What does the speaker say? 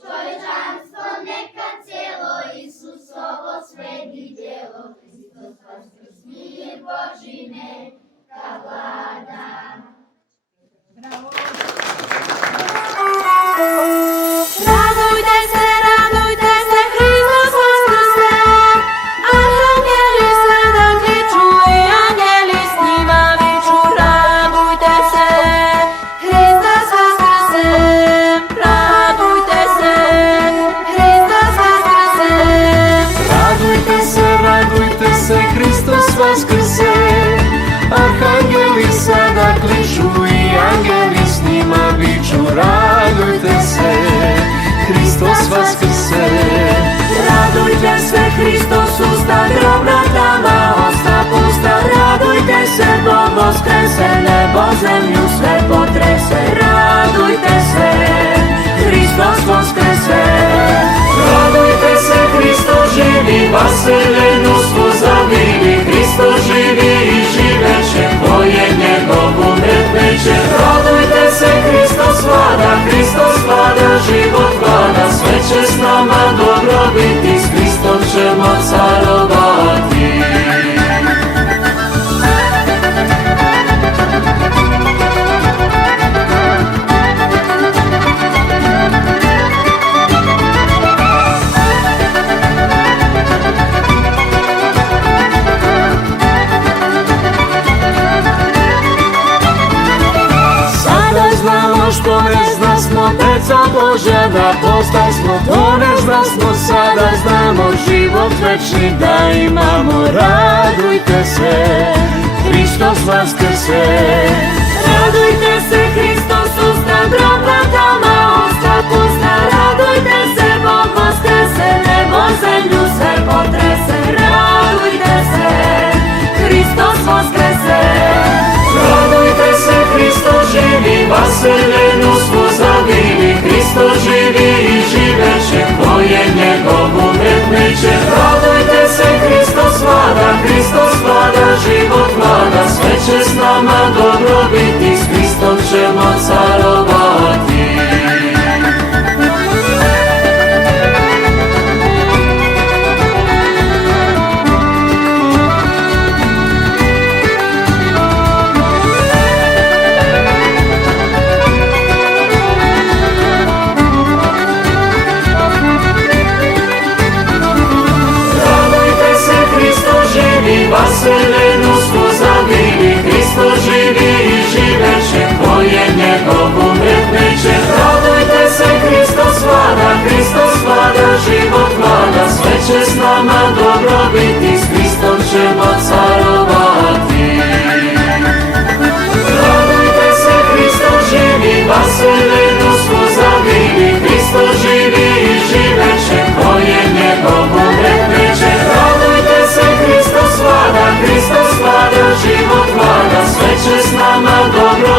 Čovečanstvo neka celo Isusovo sve videlo, Hristos Vaskrs воскресе. Архангели sada kliču i angeli s njima viču, radujte se, Hristos vaskrse. Radujte se, Hristos usta, grob nad nama osta pusta. Radujte se, Bog vaskrese, nebo zemlju sve potrese. Radujte se, Hristos vaskrese. Radujte se, Hristos živi, vaseljenu svu zavili. Hristos živi i živeće, ko je njegov umret neće. Radujte se, Hristos vlada, Hristos vlada, život vlada. Sve će s nama dobro biti, s Hristom ćemo carovati. Što ne zna smo deca Božja da postasmo, to ne zna smo sada znamo život večni da imamo. Radujte se, Hristos vaskrse. Radujte se, Hristos usta, grob nad nama osta pusta. Radujte se, Bog vaskrese, nebo zemlju sve potrese. Radujte se, Hristos vaskrese. Radujte se, Hristos živi, vaseljenu svu zavili. Hristos živi i živeće, ko je njegov umret neće. Radujte se, Hristos vlada, Hristos vlada, život vlada. Sve će s nama dobro biti, s Hristom ćemo carovati. Vaseljenu svu zavili. Hristos živi i živeće, ko je njegov umret neće. Radujte se, Hristos vlada, Hristos vlada, život vlada. Sve će s nama dobro biti, s Hristom ćemo carovati. Radujte se, Hristos živi, vaseljenu svu zavili. Hristos živi i živeće, ko je njegov umret neće. Radujte se, Hristos vlada, Hristos vlada, život vlada. Sve će s nama dobro